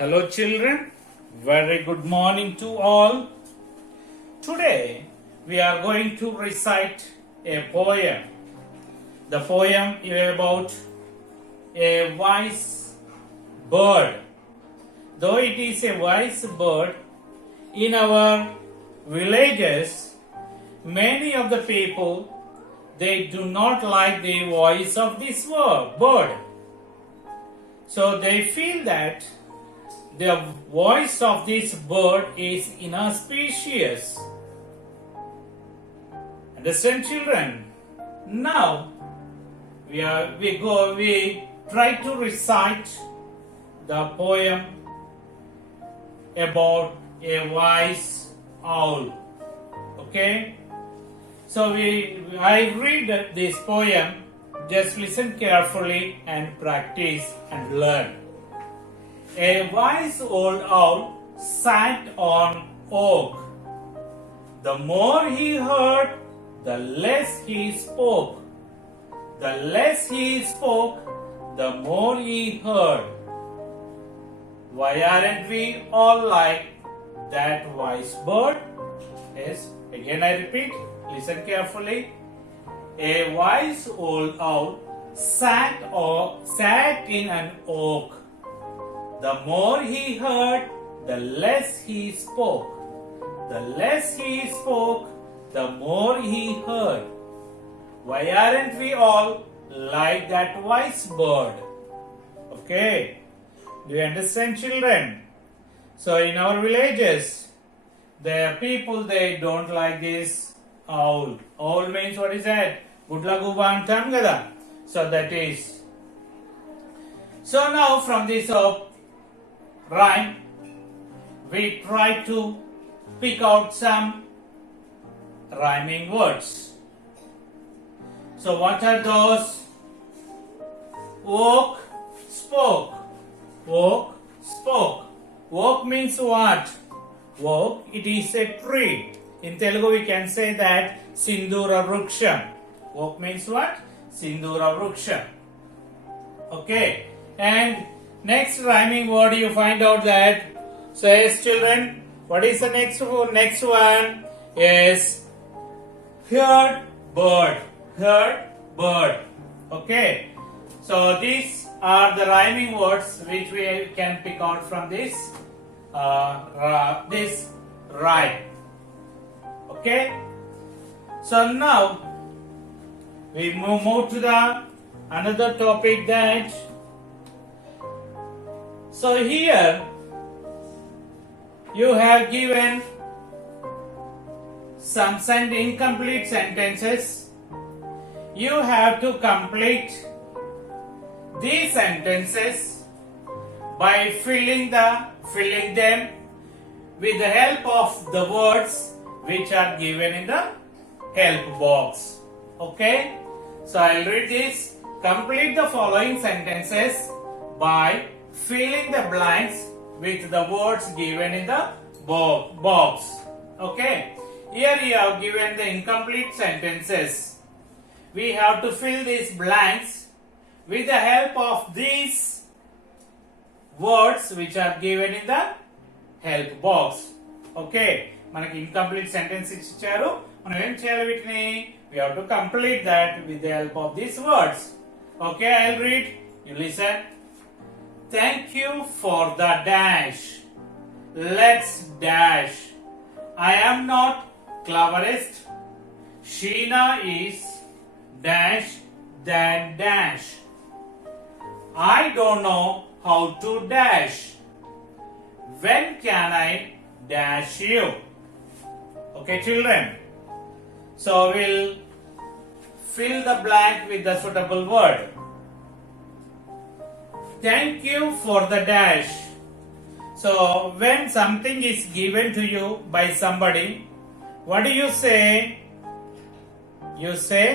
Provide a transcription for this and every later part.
Hello children, very good morning to all. Today we are going to recite a poem. The poem is about a wise bird. Though it is a wise bird, in our villages, many of the people, they do not like the voice of this bird. So they feel that the voice of this bird is inauspicious. Understand, children? Now we try to recite the poem about a wise owl. Okay? So I read this poem. Just listen carefully and practice and learn. A wise old owl sat on oak. The more he heard, the less he spoke. The less he spoke, the more he heard. Why aren't we all like that wise bird? Yes, again I repeat, listen carefully. A wise old owl sat in an oak. The more he heard, the less he spoke. The less he spoke, the more he heard. Why aren't we all like that wise bird? Okay. Do you understand, children? So in our villages, the people, they don't like this owl. Owl means what is that? Gudlagu bantam gada. So that is. So now from this rhyme, we try to pick out some rhyming words. So what are those? Oak, spoke. Oak, spoke. Oak means what? Oak, it is a tree. In Telugu we can say that Sindura Vruksham. Oak means what? Sindura Vruksham. Okay. And next rhyming word you find out that. So yes children, what is the next one? Is heard bird. Heard bird. Okay. So these are the rhyming words which we can pick out from this rhyme. Okay. So now we move to the another topic that. So here you have given some incomplete sentences. You have to complete these sentences by filling them with the help of the words which are given in the help box. Okay? So I'll read this. Complete the following sentences by filling the blanks with the words given in the box. Okay? Here you have given the incomplete sentences. We have to fill these blanks with the help of these words which are given in the help box. Okay? మనకి incomplete sentence ఇచ్చారు. మనం ఏం చేయాలి వీటిని? We have to complete that with the help of these words. Okay, I'll read. You listen. Thank you for the dash. Let's dash. I am not cleverest. Sheena is dash than dash. I don't know how to dash. When can I dash you? Okay, children. So we'll fill the blank with the suitable word. Thank you for the dash. So when something is given to you by somebody, what do you say? You say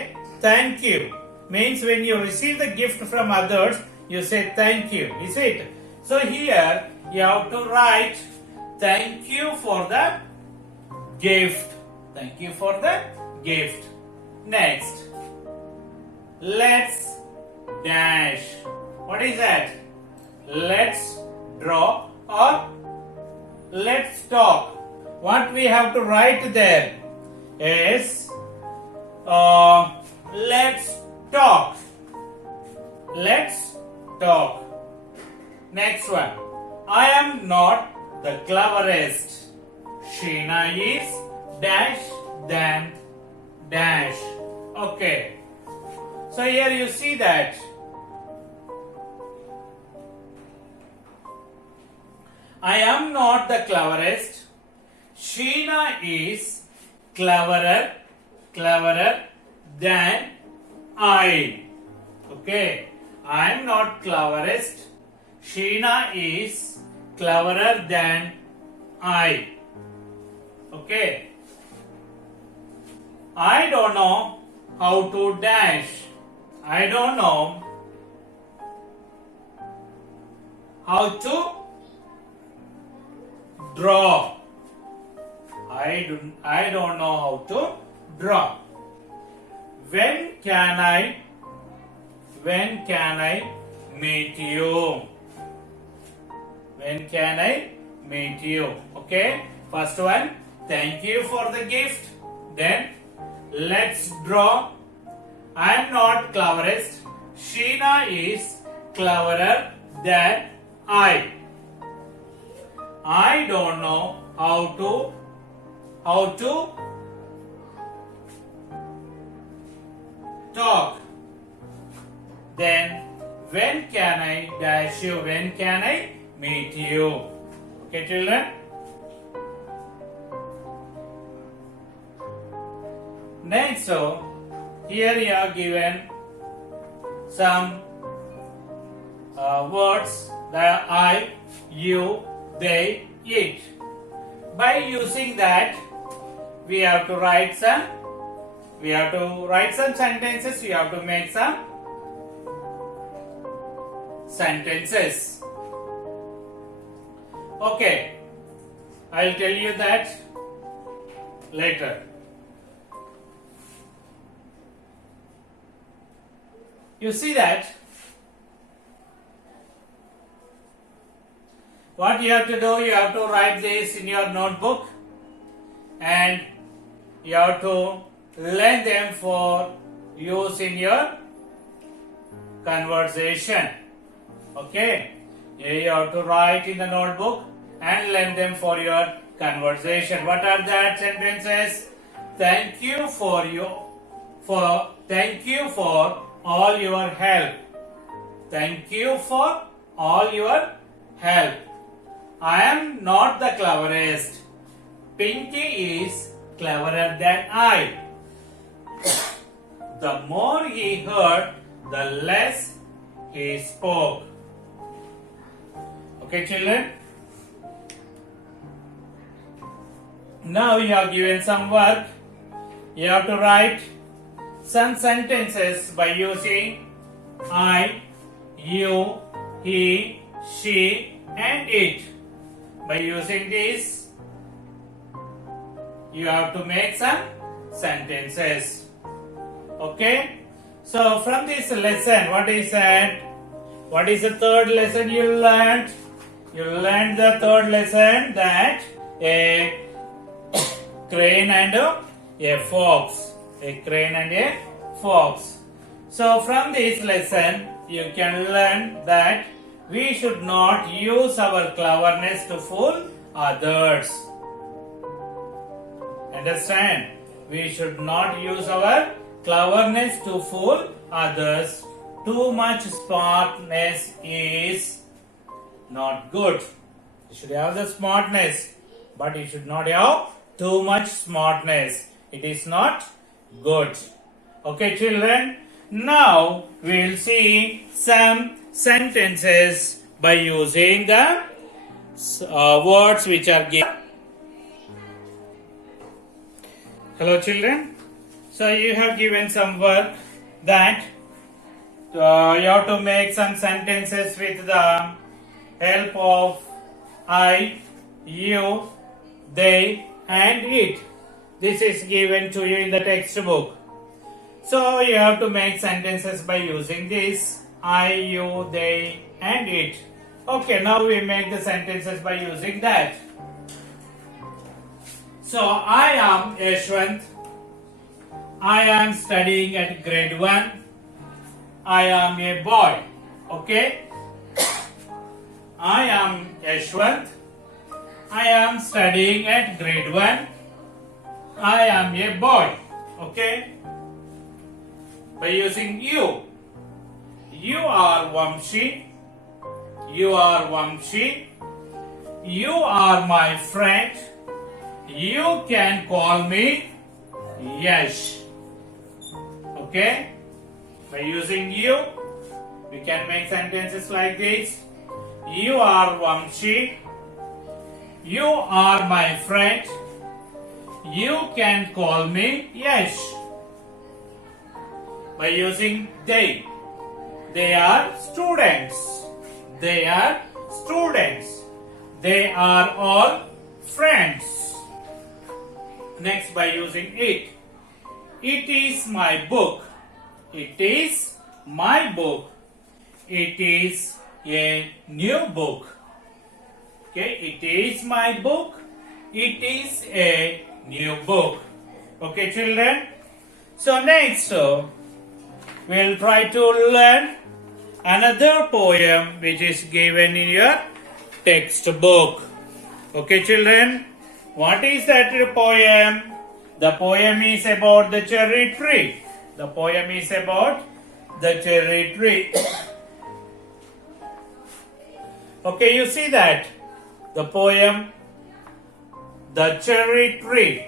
thank you. Means when you receive the gift from others, you say thank you. Is it? So here you have to write thank you for the gift. Thank you for the gift. Next. Let's dash. What is that? Let's draw a talk. What we have to write there is let's talk. Let's talk. Next one. I am not the cleverest. Sheena is dash than dash. Okay. So here you see that I am not the cleverest. Sheena is cleverer than I. Okay. I am not cleverest. Sheena is cleverer than I. Okay. I don't know how to dash. I don't know how to draw. I don't know how to draw. When can I meet you? When can I meet you? Okay. First one, thank you for the gift. Then let's draw. I am not cleverest. Sheena is cleverer than I. I don't know how to talk. Then when can I dash you? When can I meet you? Okay, children. Next, so here you are given some words that I, you, they, it. By using that, we have to write some sentences. We have to make some sentences. Okay, I'll tell you that later. You see that what you have to do, you have to write this in your notebook and you have to learn them for use in your conversation. Okay, you have to write in the notebook and learn them for your conversation. What are that sentences? Thank you for all your help. Thank you for all your help. I am not the cleverest. Pinky is cleverer than I. The more he heard, the less he spoke. Okay, children? Now you are given some work. You have to write some sentences by using I, you, he, she, and it. By using this, you have to make some sentences. Okay? So from this lesson, what is that? What is the third lesson you learned? You learned the third lesson that a crane and a fox. A crane and a fox. So from this lesson, you can learn that we should not use our cleverness to fool others. Understand? We should not use our cleverness to fool others. Too much smartness is not good. You should have the smartness, but you should not have too much smartness. It is not good. Okay, children? Now we will see some sentences by using the words which are given. Hello, children. So you have given some work that you have to make some sentences with the help of I, you, they, and it. This is given to you in the textbook. So you have to make sentences by using this I, you, they, and it. Okay, now we make the sentences by using that. So I am Yashwant. I am studying at grade 1. I am a boy. Okay? I am Yashwant. I am studying at grade 1. I am a boy. Okay? By using you. You are Vamshi. You are Vamshi. You are my friend. You can call me Yash. Okay? By using you, we can make sentences like this. You are Vamshi. You are my friend. You can call me Yash. By using they are students. They are students. They are all friends. Next, by using it. It is my book. It is my book. It is a new book. Okay, it is my book. It is a new book. Okay, children. So next, we'll try to learn another poem which is given in your textbook. Okay, children. What is that poem? The poem is about the cherry tree. The poem is about the cherry tree. Okay, you see that? The poem, the cherry tree.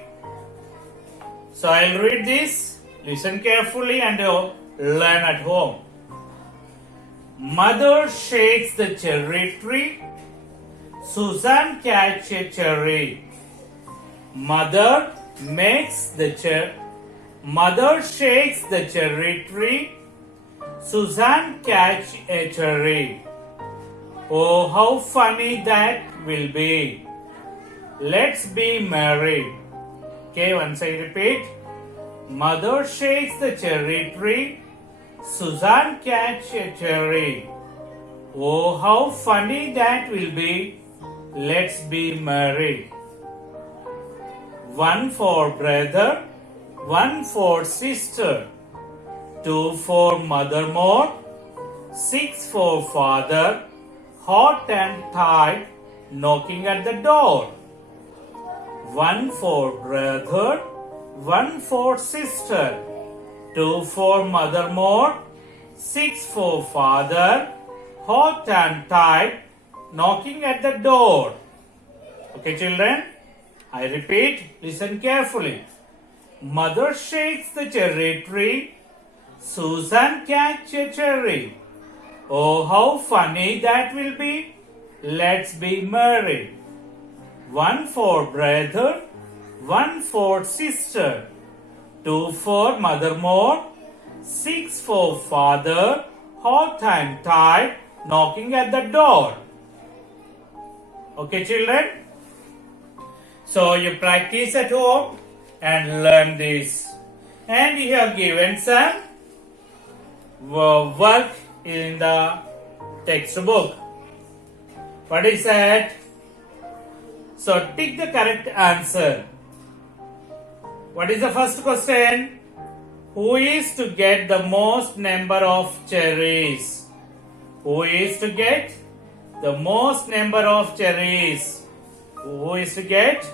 So I'll read this. Listen carefully and learn at home. Mother shakes the cherry tree. Susan catch a cherry. Mother makes the Mother shakes the cherry tree. Susan catch a cherry. Oh, how funny that will be. Let's be merry. Okay, once I repeat. Mother shakes the cherry tree. Susan catch a cherry. Oh, how funny that will be. Let's be merry. One for brother, one for sister, two for mother more, six for father, hot and tight, knocking at the door. One for brother, one for sister, two for mother more, six for father, hot and tight, knocking at the door. Okay, children? I repeat, listen carefully. Mother shakes the cherry tree. Susan catch a cherry. Oh, how funny that will be. Let's be merry. One for brother, one for sister, two for mother more, six for father, hot and tight, knocking at the door. Okay, children? So you practice at home and learn this. And you have given some work in the textbook. What is that? So tick the correct answer. What is the first question? Who is to get the most number of cherries? Who is to get the most number of cherries? Who is to get?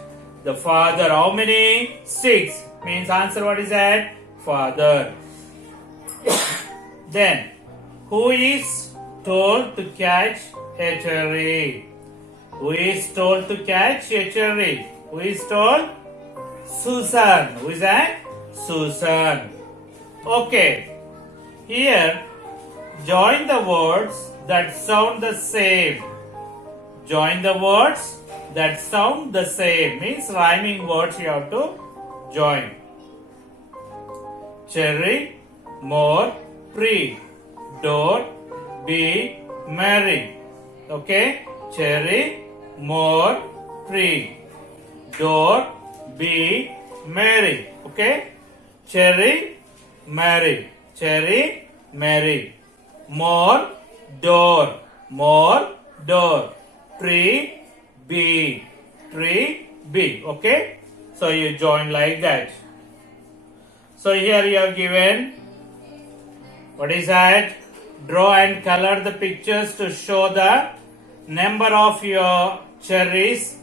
The father. How many? 6. Means answer what is that? Father. Then, who is told to catch a cherry? Who is told to catch a cherry? Who is told? Susan. Who is that? Susan. Okay. Here, join the words that sound the same. Join the words that sound the same. Means rhyming words you have to join. Cherry, more, tree, door, be merry. Okay? Cherry, more, tree, door, be merry. Okay? Cherry, merry. Cherry, merry. More, door, tree, be. Okay? So So you join like that. So here you have given, what is that? Draw and color the pictures to show the number of your cherries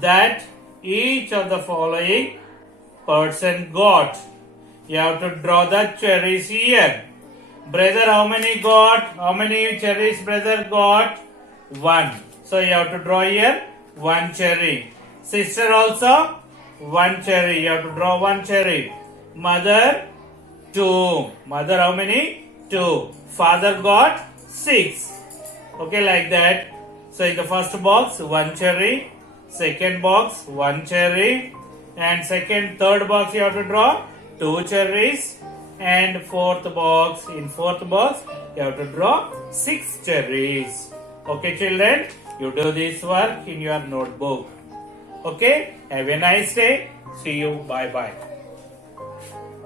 that each of the following person got. You have to draw the cherries here. Brother, how many got? How many cherries brother got? 1. So you have to draw here 1 cherry. Sister also 1 cherry. You have to draw 1 cherry. Mother 2. Mother how many? 2. Father got 6. Okay, like that. So in the first box 1 cherry. Second box 1 cherry. And third box you have to draw 2 cherries. And fourth box, in fourth box you have to draw 6 cherries. Okay children, you do this work in your notebook. Okay, have a nice day. See you. Bye bye.